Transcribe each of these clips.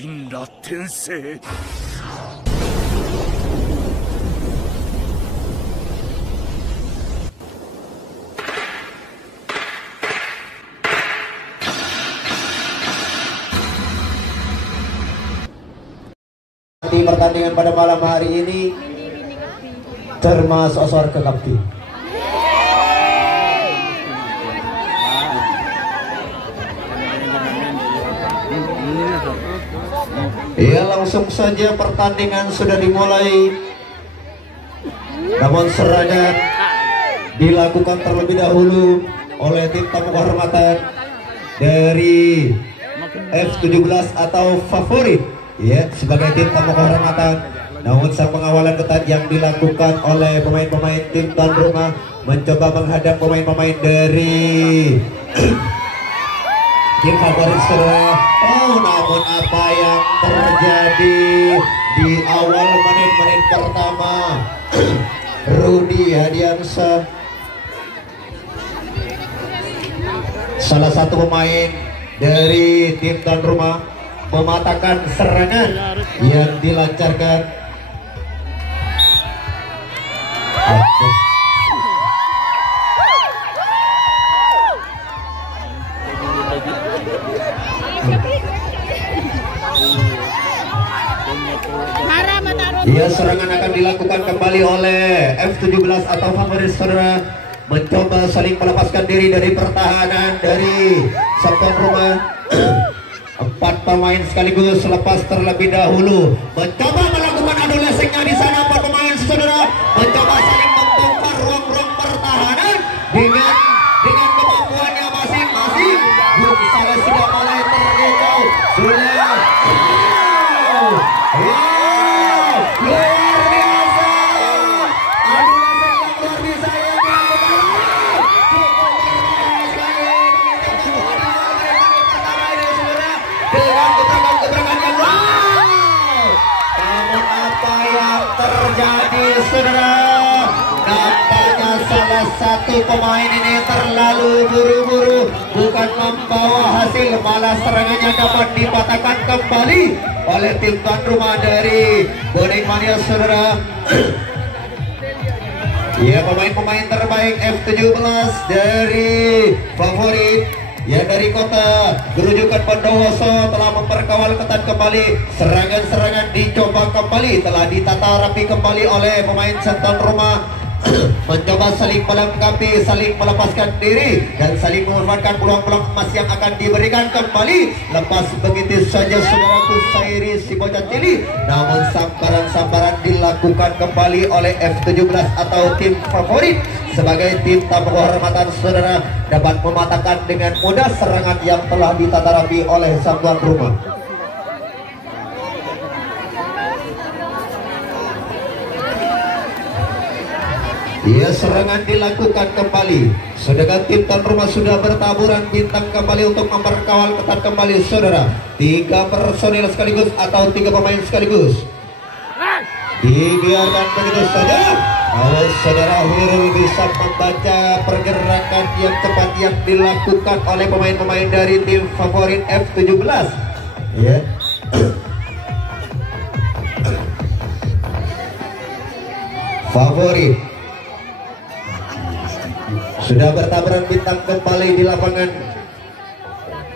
金羅天聖。Di pertandingan pada malam hari ini termasuk osor ke kapti. Ya, langsung saja pertandingan sudah dimulai. Namun serangan dilakukan terlebih dahulu oleh tim tamu kehormatan dari F17 atau favorit, ya, sebagai tim tamu kehormatan. Namun sang pengawalan ketat yang dilakukan oleh pemain-pemain tim tuan rumah mencoba menghadang pemain-pemain dari tim favorit saudara. Oh, namun apa yang terjadi di awal menit-menit pertama, Rudi Hadiansyah, salah satu pemain dari tim tuan rumah, mematahkan serangan yang dilancarkan. Ya, serangan akan dilakukan kembali oleh F17 atau favorit saudara, mencoba saling melepaskan diri dari pertahanan dari tuan rumah. Empat pemain sekaligus lepas terlebih dahulu, mencoba melakukan adu leseknya di sana. Empat pemain saudara mencoba saling membongkar ruang-ruang pertahanan dengan kemampuannya masing-masing. Salah sudah mulai terjejau. Sudah. Luar biasa. Adu lesek yang luar biasa yang terjadi saudara. Nampaknya salah satu pemain ini terlalu buru-buru, bukan membawa hasil, malah serangannya dapat dipatahkan kembali oleh tim tuan rumah dari Bonek Mania saudara. Ya, pemain-pemain terbaik F17 dari favorit, ya, dari kota Gerujukan Bondowoso telah memperkawal ketat kembali. Serangan-serangan dicoba kembali, telah ditata rapi kembali oleh pemain tuan rumah. Mencoba saling melengkapi, saling melepaskan diri, dan saling memanfaatkan peluang-peluang emas yang akan diberikan kembali. Lepas begitu saja saudaraku Sairi si bocah cili, namun sambaran-sambaran dilakukan kembali oleh F17 atau tim favorit sebagai tim tamu kehormatan saudara, dapat mematahkan dengan mudah serangan yang telah ditata rapi oleh sang tuan rumah. Ya, serangan dilakukan kembali, sedangkan tim tuan rumah sudah bertaburan bintang kembali untuk memperkawal ketat kembali saudara. 3 personil sekaligus atau 3 pemain sekaligus dibiarkan begitu saja. Kalau saudara Hirul bisa membaca pergerakan yang cepat yang dilakukan oleh pemain-pemain dari tim favorit F17, ya. Favorit sudah bertaburan bintang kembali di lapangan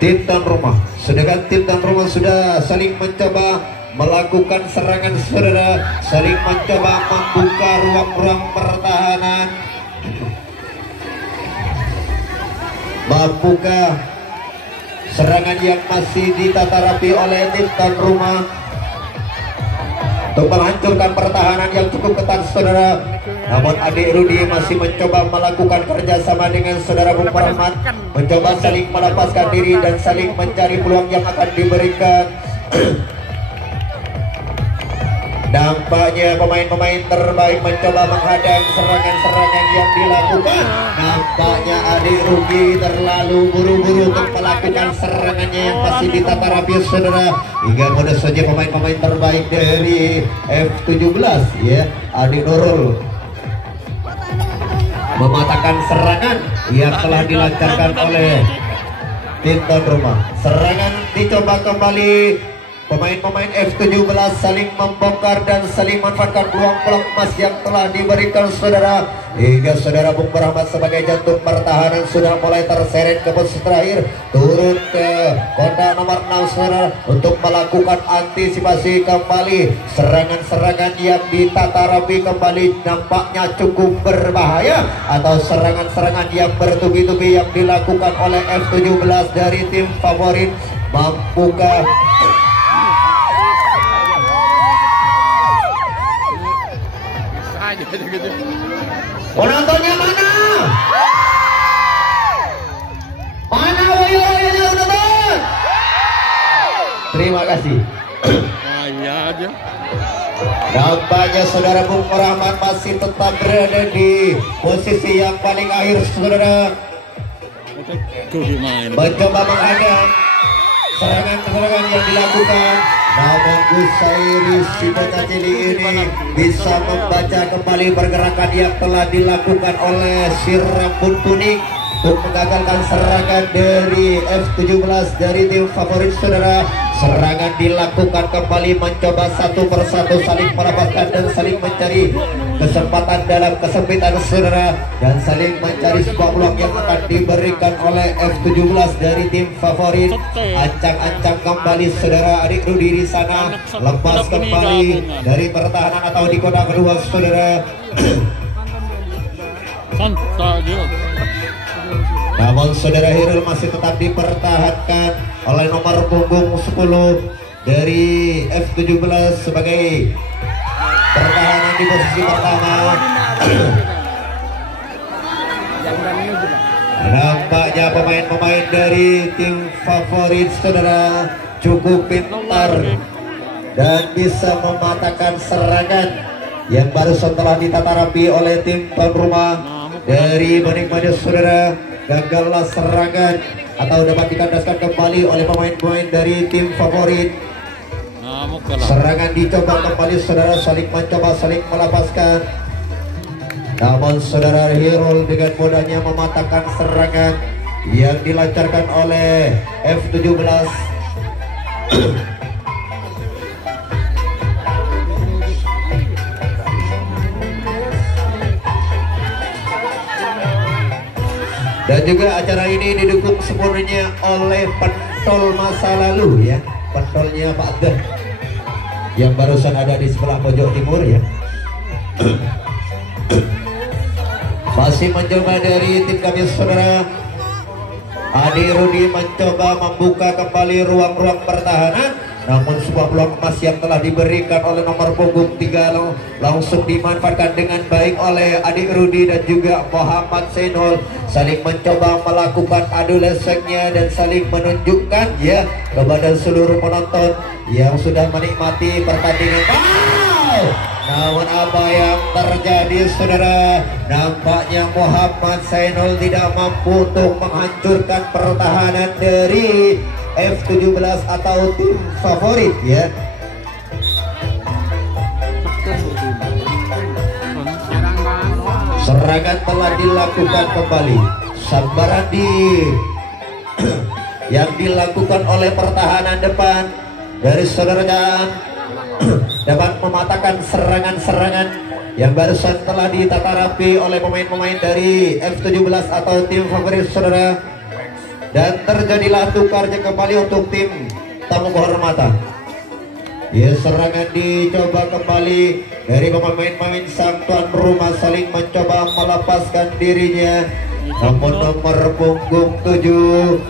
tim tuan rumah, sedangkan tim tuan rumah sudah saling mencoba melakukan serangan saudara, saling mencoba membuka ruang-ruang pertahanan, membuka serangan yang masih ditata rapi oleh tim tuan rumah untuk menghancurkan pertahanan yang cukup ketat saudara. Namun adik Rudi masih mencoba melakukan kerjasama dengan saudara Bung Rahmat, mencoba saling melepaskan diri dan saling mencari peluang yang akan diberikan. Nampaknya pemain-pemain terbaik mencoba menghadang serangan-serangan yang dilakukan. Nampaknya adik Rudi terlalu buru-buru untuk melakukan serangannya yang masih ditata rapi saudara, hingga mudah saja pemain-pemain terbaik dari F17, ya, adik Nurul, mematahkan serangan yang telah dilancarkan oleh tim tuan rumah. Serangan dicoba kembali Pemain-pemain F17 saling membongkar dan saling memanfaatkan peluang-peluang emas yang telah diberikan saudara, hingga saudara Bung Rahmat sebagai jantung pertahanan sudah mulai terseret ke posisi terakhir, turun ke kotak nomor 6 saudara untuk melakukan antisipasi kembali serangan-serangan yang ditata rapi kembali, nampaknya cukup berbahaya, atau serangan-serangan yang bertubi-tubi yang dilakukan oleh F17 dari tim favorit. Mampukah penontonnya mana? Mana woyo-woyonya penonton? Terima kasih. aja. Nampaknya saudara Bung Rahmat masih tetap berada di posisi yang paling akhir saudara, mencoba menghadang serangan-serangan yang dilakukan. Namun Gusairi Sibotacili ini bisa membaca kembali pergerakan yang telah dilakukan oleh si rambut kuning untuk menggagalkan serangan dari F17 dari tim favorit saudara. Serangan dilakukan kembali, mencoba satu persatu saling merapatkan dan saling mencari kesempatan dalam kesempitan saudara, dan saling mencari sebuah peluang yang akan diberikan oleh F17 dari tim favorit. Ancang-ancang kembali saudara, adik Rudi di sana lepas kembali dari pertahanan atau di kotak kedua saudara. Namun saudara Hirul masih tetap dipertahankan oleh nomor punggung 10 dari F17 sebagai pertahanan di posisi pertama. Nampaknya pemain-pemain dari tim favorit saudara cukup pintar dan bisa mematahkan serangan yang barusan telah ditata rapi oleh tim tuan rumah dari Banik Madiun saudara. Gagallah serangan atau dapat dikandaskan kembali oleh pemain-pemain dari tim favorit. Serangan dicoba kembali saudara, saling mencoba saling melepaskan. Namun saudara Hirul dengan mudahnya mematahkan serangan yang dilancarkan oleh F17. Dan juga acara ini didukung sepenuhnya oleh pentol masa lalu ya, pentolnya Pak Abdah yang barusan ada di sebelah pojok timur ya. Masih mencoba dari tim kami saudara, Adi Rudi mencoba membuka kembali ruang-ruang pertahanan, namun sebuah peluang emas yang telah diberikan oleh nomor punggung 3 langsung dimanfaatkan dengan baik oleh Adik Rudi dan juga Muhammad Senol. Saling mencoba melakukan adu lesengnya dan saling menunjukkan ya kepada seluruh penonton yang sudah menikmati pertandingan. Namun apa yang terjadi saudara, nampaknya Muhammad Senol tidak mampu untuk menghancurkan pertahanan dari F17 atau tim favorit ya. Serangan telah dilakukan kembali, sambaran yang dilakukan oleh pertahanan depan dari saudara dapat mematahkan serangan-serangan yang barusan telah ditata rapi oleh pemain-pemain dari F17 atau tim favorit saudara. Dan terjadilah tukarnya kembali untuk tim tamu kehormatan. Ya, serangan dicoba kembali dari pemain-pemain sang tuan rumah, saling mencoba melepaskan dirinya. Namun nomor punggung 7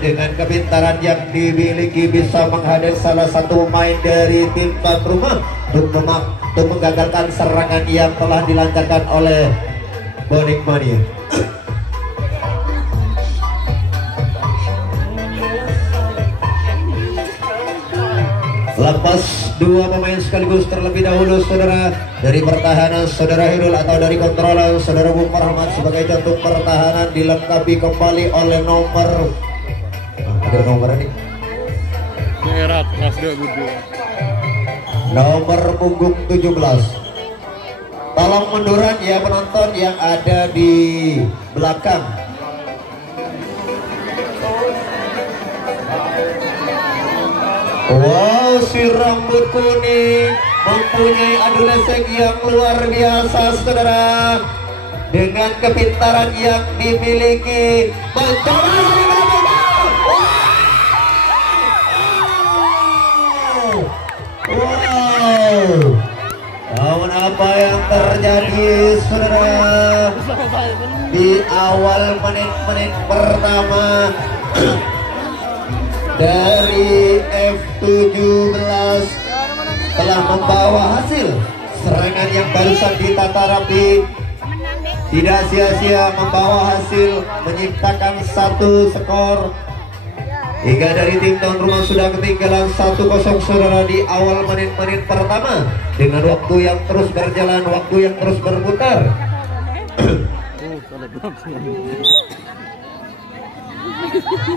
dengan kepintaran yang dimiliki bisa menghadang salah satu pemain dari tim tuan rumah untuk menggagalkan serangan yang telah dilancarkan oleh Banik Madiun. Lepas dua pemain sekaligus terlebih dahulu saudara, dari pertahanan saudara Hirul atau dari kontrolan saudara Bung Rahmat sebagai jantung pertahanan, dilengkapi kembali oleh nomor ada nomor ini nomor punggung 17. Tolong munduran ya penonton yang ada di belakang. Wow, si rambut kuning mempunyai adu leseng yang luar biasa, saudara. Dengan kepintaran yang dimiliki, mencoba wow. Namun apa yang terjadi, saudara, di awal menit-menit pertama dari F17 telah membawa hasil serangan yang barusan ditata rapi, tidak sia-sia membawa hasil, menciptakan satu skor hingga dari tim tuan rumah sudah ketinggalan 1-0, saudara, di awal menit-menit pertama dengan waktu yang terus berjalan, waktu yang terus berputar.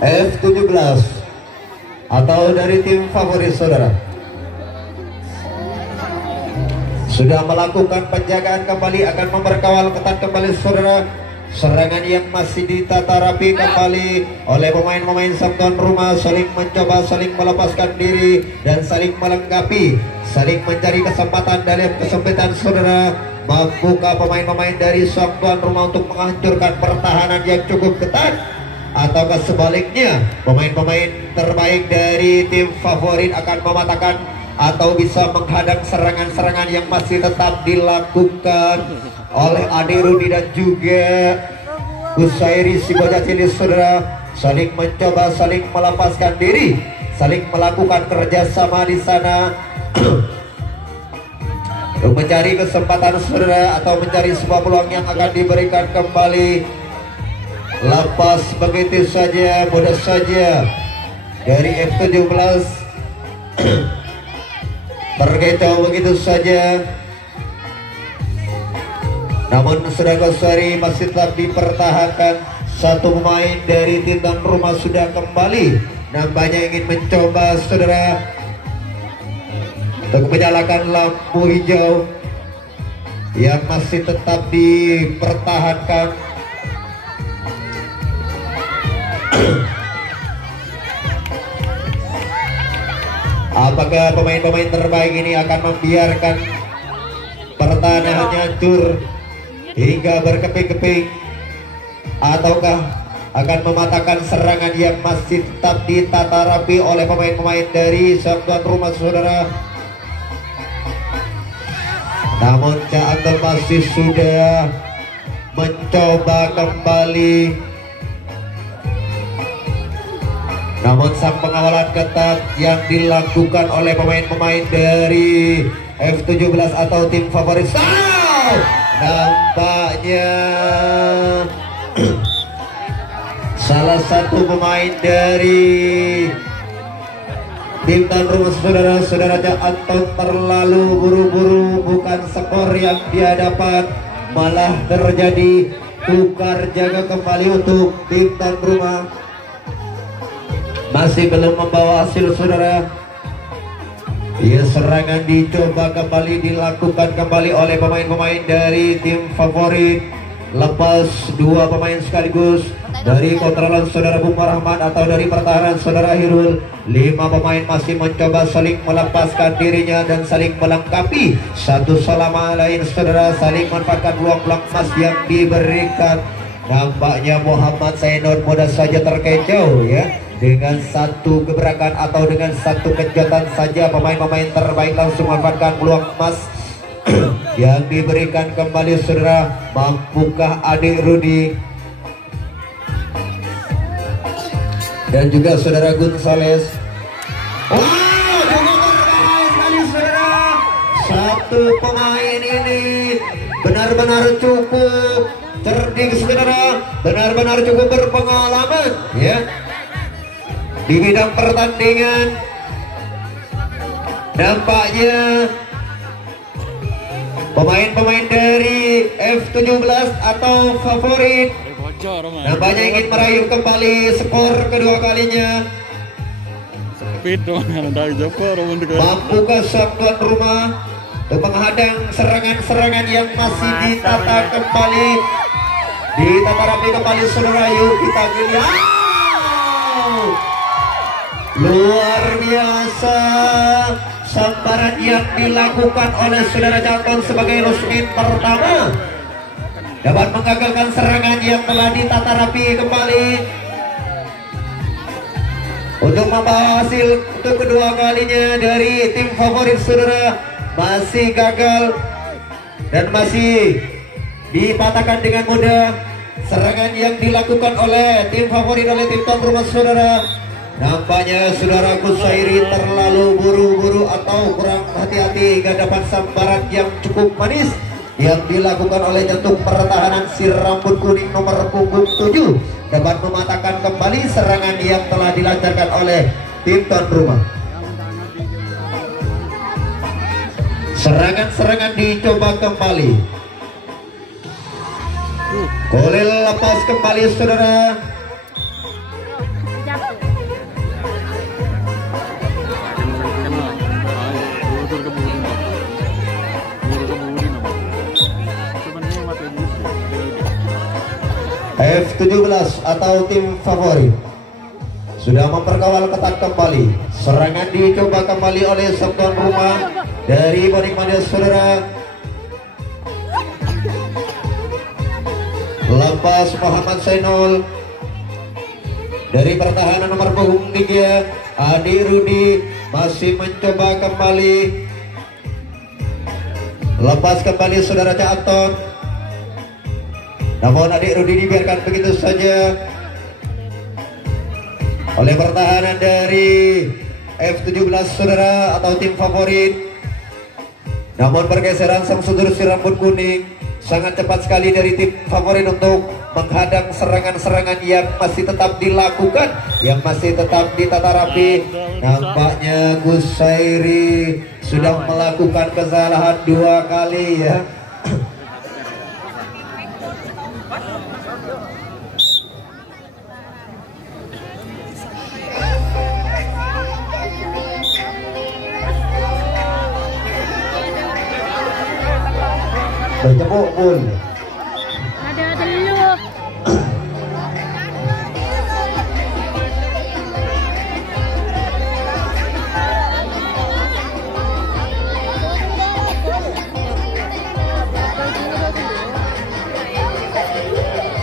F17 atau dari tim favorit, saudara, sudah melakukan penjagaan kembali, akan memperkawal ketat kembali, saudara. Serangan yang masih ditata rapi kembali oleh pemain-pemain sang tuan rumah, saling mencoba, saling melepaskan diri dan saling melengkapi, saling mencari kesempatan dalam kesempitan, saudara. Mampukah pemain-pemain dari sang tuan rumah untuk menghancurkan pertahanan yang cukup ketat, ataukah sebaliknya pemain-pemain terbaik dari tim favorit akan mematahkan atau bisa menghadang serangan-serangan yang masih tetap dilakukan oleh Ade Rudi dan juga Kusairi si bocah cilik, saudara. Saling mencoba, saling melepaskan diri, saling melakukan kerjasama di sana untuk mencari kesempatan, saudara, atau mencari sebuah peluang yang akan diberikan kembali. Lepas begitu saja, mudah saja dari F17 terkecoh begitu saja. Namun saudara Kusairi masih tetap dipertahankan. Satu pemain dari tim tuan rumah sudah kembali, nampaknya ingin mencoba, saudara, untuk menyalakan lampu hijau yang masih tetap dipertahankan. Apakah pemain-pemain terbaik ini akan membiarkan pertahanannya hancur hingga berkeping-keping, ataukah akan mematahkan serangan yang masih tetap ditata rapi oleh pemain-pemain dari sang tuan rumah, saudara? Namun Cak Anton masih sudah mencoba kembali. Namun sang pengawalan ketat yang dilakukan oleh pemain-pemain dari F17 atau tim favorit, nampaknya salah satu pemain dari tim tuan rumah, saudara Cak Anton terlalu buru-buru, bukan skor yang dia dapat, malah terjadi tukar jaga kembali untuk tim tuan rumah. Masih belum membawa hasil, saudara. Ya, serangan dicoba kembali dilakukan kembali oleh pemain-pemain dari tim favorit. Lepas dua pemain sekaligus dari kontrolan saudara Bumar Rahmat atau dari pertahanan saudara Hirul. 5 pemain masih mencoba saling melepaskan dirinya dan saling melengkapi satu sama lain, saudara, saling memanfaatkan peluang-peluang emas yang diberikan. Nampaknya Muhammad Zainur mudah saja terkecoh, ya, dengan satu gebrakan atau dengan satu kejutan saja pemain-pemain terbaik langsung memanfaatkan peluang emas yang diberikan kembali, saudara. Mampukah Adik Rudi dan juga saudara Gonzales? Sekali, saudara. Satu pemain ini benar-benar cukup cerdik, saudara, benar-benar cukup berpengalaman, ya, di bidang pertandingan. Nampaknya pemain-pemain dari F17 atau favorit nampaknya ingin meraih kembali skor kedua kalinya. Mampukah sang tuan rumah untuk menghadang serangan-serangan yang masih ditata kembali, ditata rapi kembali, saudara? Yuk kita lihat. Luar biasa sambaran yang dilakukan oleh saudara Janton sebagai Rusmin pertama dapat menggagalkan serangan yang telah ditata rapi kembali untuk membawa hasil untuk kedua kalinya dari tim favorit saudara. Masih gagal dan masih dipatahkan dengan mudah serangan yang dilakukan oleh tim favorit oleh tim tuan rumah saudara. Nampaknya saudara Kusairi terlalu buru-buru atau kurang hati-hati hadapan sambaran yang cukup manis yang dilakukan oleh jantung pertahanan si rambut kuning nomor punggung 7 dapat mematahkan kembali serangan yang telah dilancarkan oleh tim tuan rumah. Serangan-serangan dicoba kembali. Kolel lepas kembali saudara. F17 atau tim favorit sudah memperkawal ketat kembali. Serangan dicoba kembali oleh sang tuan rumah dari Boning Mania saudara. Lepas Muhammad Zainul dari pertahanan nomor punggung 3, Adi Rudi masih mencoba kembali. Lepas kembali saudara Janton, namun Adik Rudi dibiarkan begitu saja oleh pertahanan dari F17 saudara atau tim favorit. Namun pergeseran sang sudur si rambut kuning sangat cepat sekali dari tim favorit untuk menghadang serangan-serangan yang masih tetap dilakukan, yang masih tetap ditata rapi. Nampaknya Kusairi sudah melakukan kesalahan 2 kali ya. Berjemuk pun ada dulu.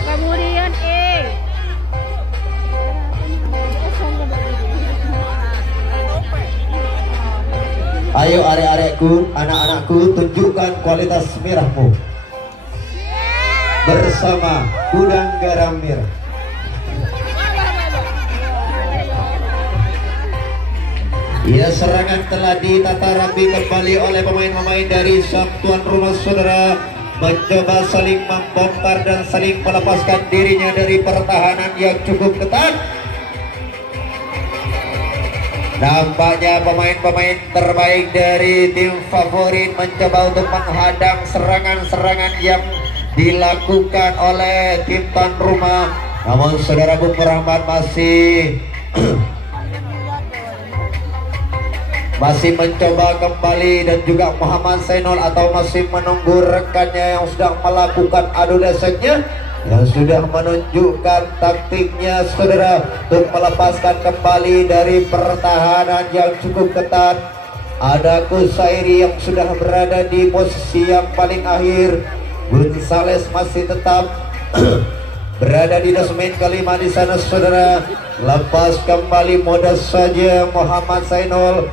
Kemudian ayo arek-arekku, anak-anakku, tunjukkan kualitas merahmu bersama Gudang Garam Merah. Ya, serangan telah ditata rapi kembali oleh pemain-pemain dari sang tuan rumah saudara, mencoba saling membongkar dan saling melepaskan dirinya dari pertahanan yang cukup ketat. Nampaknya pemain-pemain terbaik dari tim favorit mencoba untuk menghadang serangan-serangan yang dilakukan oleh tim tuan rumah. Namun saudara Bung Rahmat masih mencoba kembali, dan juga Muhammad Zainul atau masih menunggu rekannya yang sudah melakukan adu dasarnya, yang sudah menunjukkan taktiknya saudara untuk melepaskan kembali dari pertahanan yang cukup ketat. Ada Kusairi yang sudah berada di posisi yang paling akhir. Gonzales masih tetap berada di dasmen kelima di sana saudara. Lepas kembali modal saja Muhammad Zainul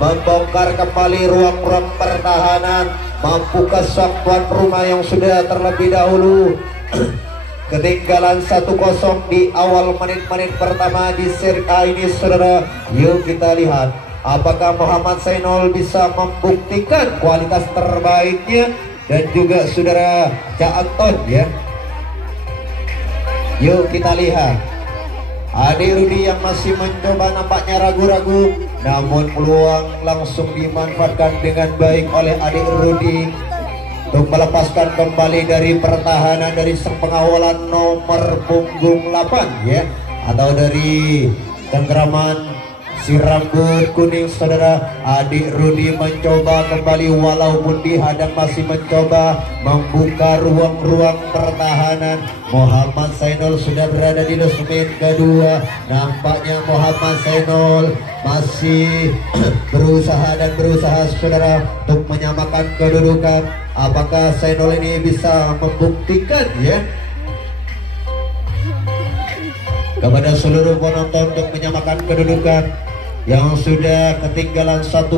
membongkar kembali ruang-ruang pertahanan, mampukah sang tuan rumah yang sudah terlebih dahulu ketinggalan 1-0 di awal menit-menit pertama di seri A ini saudara. Yuk kita lihat apakah Muhammad Zainul bisa membuktikan kualitas terbaiknya, dan juga saudara Janton ya. Yuk kita lihat Adik Rudi yang masih mencoba nampaknya ragu-ragu, namun peluang langsung dimanfaatkan dengan baik oleh Adik Rudi untuk melepaskan kembali dari pertahanan dari sang pengawalan nomor punggung 8 ya, atau dari cengkeraman si rambut kuning saudara adik Rudi mencoba kembali walaupun dihadang masih mencoba membuka ruang-ruang pertahanan. Muhammad Zainul sudah berada di dosmen kedua. Nampaknya Muhammad Zainul masih berusaha saudara untuk menyamakan kedudukan. Apakah Zainul ini bisa membuktikan ya kepada seluruh penonton untuk menyamakan kedudukan yang sudah ketinggalan 1-0.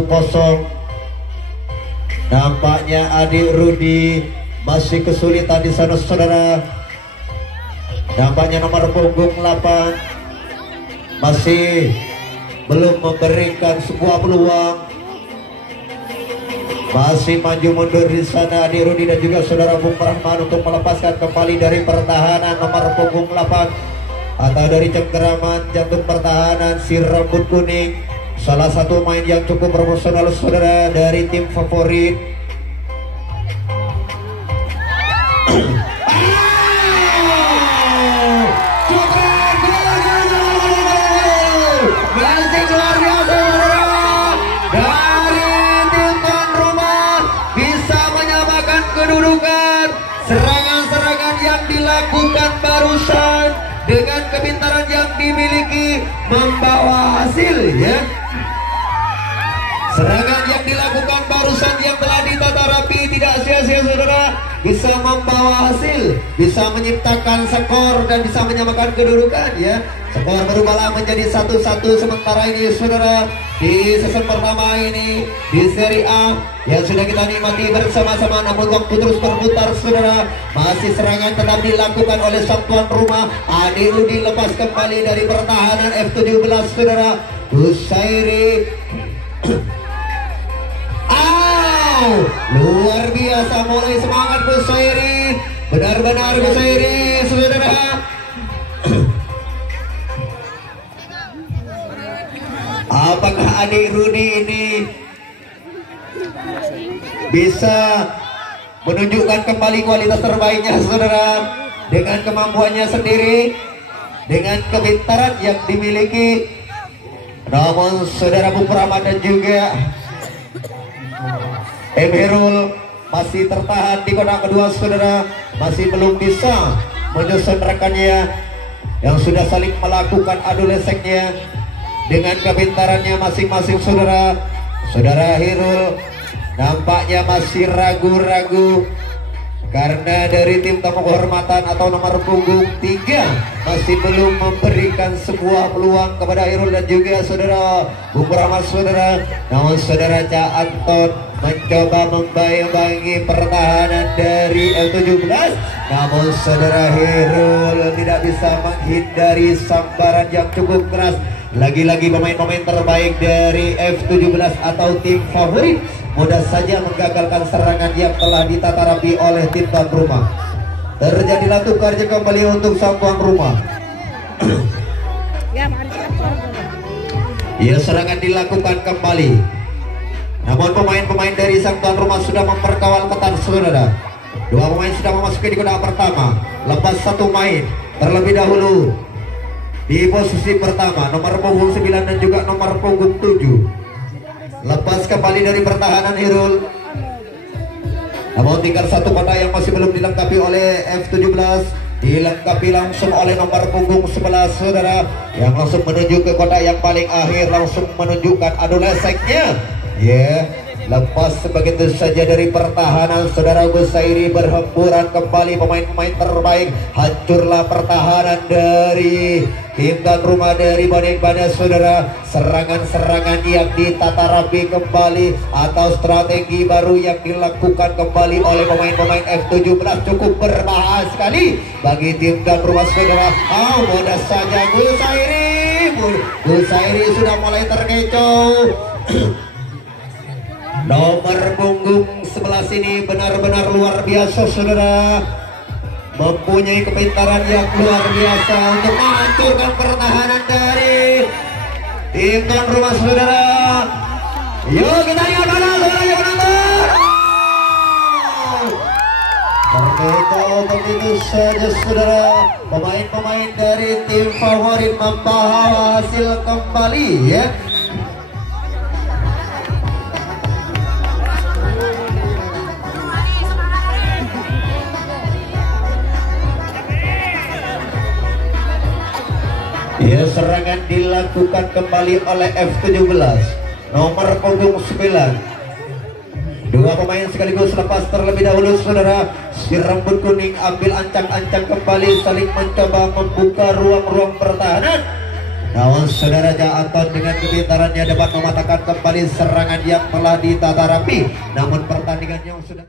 Nampaknya adik Rudi masih kesulitan di sana saudara. Nampaknya nomor punggung 8 masih belum memberikan sebuah peluang. Masih maju mundur di sana adik Rudi dan juga saudara Bung Rahman untuk melepaskan kembali dari pertahanan nomor punggung 8 atau dari cengkeraman jantung pertahanan si rambut kuning, salah satu main yang cukup profesional saudara dari tim favorit. Masih luar biasa dari tim tuan rumah bisa menyamakan kedudukan. Serangan-serangan yang dilakukan barusan dengan kepintaran yang dimiliki membawa hasil ya. Serangan yang dilakukan barusan yang telah ditata rapi tidak sia-sia saudara, bisa membawa hasil, bisa menciptakan skor dan bisa menyamakan kedudukan ya. Skor berubah menjadi 1-1 sementara ini saudara di season pertama ini di Serie A yang sudah kita nikmati bersama-sama. Namun waktu terus berputar saudara, masih serangan tetap dilakukan oleh sang tuan rumah. Adik Rudi lepas kembali dari pertahanan F17 saudara. Gusairi luar biasa, mulai semangat Gusairi, benar-benar Gusairi saudara. Apakah adik Rudi ini bisa menunjukkan kembali kualitas terbaiknya saudara dengan kemampuannya sendiri, dengan kepintaran yang dimiliki? Namun saudara Bung Rahman dan juga Emerul masih tertahan di kotak kedua saudara, masih belum bisa menyusun rekannya yang sudah saling melakukan adu leseknya dengan kepintarannya masing-masing saudara. Saudara Hirul nampaknya masih ragu-ragu karena dari tim tamu kehormatan atau nomor punggung 3 masih belum memberikan sebuah peluang kepada Hirul dan juga saudara Bung Rahmat saudara. Namun saudara Cak Anton mencoba membayang-bayangi pertahanan dari L17, namun saudara Hirul tidak bisa menghindari sambaran yang cukup keras. Lagi-lagi pemain-pemain terbaik dari F17 atau tim favorit mudah saja menggagalkan serangan yang telah ditata rapi oleh tim tuan rumah. Terjadilah tukar kembali untuk sang tuan rumah. Ya, serangan dilakukan kembali. Namun pemain-pemain dari sang tuan rumah sudah memperkawal ketat saudara. Dua pemain sudah memasuki di kotak pertama. Lepas satu main terlebih dahulu di posisi pertama nomor punggung 9 dan juga nomor punggung 7. Lepas kembali dari pertahanan Hirul. Namun tinggal satu kotak yang masih belum dilengkapi oleh F17, dilengkapi langsung oleh nomor punggung 11 saudara, yang langsung menuju ke kotak yang paling akhir, langsung menunjukkan adu leseknya ya. Lepas begitu saja dari pertahanan saudara Gusairi, berhamburan kembali pemain-pemain terbaik. Hancurlah pertahanan dari tim tuan rumah dari Bandung saudara. Serangan-serangan yang ditata rapi kembali atau strategi baru yang dilakukan kembali oleh pemain-pemain F17 cukup berbahaya sekali bagi tim tuan rumah saudara. Mudah saja Gusairi sudah mulai terkecoh. Nomor punggung 11 ini benar-benar luar biasa saudara, mempunyai kepintaran yang luar biasa untuk menghancurkan pertahanan dari tim tuan rumah saudara. Yuk kita lihat mana saudara yang menonton. Begitu saja saudara, pemain-pemain dari tim favorit membawa hasil kembali ya. serangan dilakukan kembali oleh F17 nomor punggung 9. Dua pemain sekaligus lepas terlebih dahulu saudara. Si rambut kuning ambil ancang-ancang kembali, saling mencoba membuka ruang-ruang pertahanan. Namun saudara Anton dengan kepintarannya dapat mematahkan kembali serangan yang telah ditata rapi. Namun pertandingan yang sudah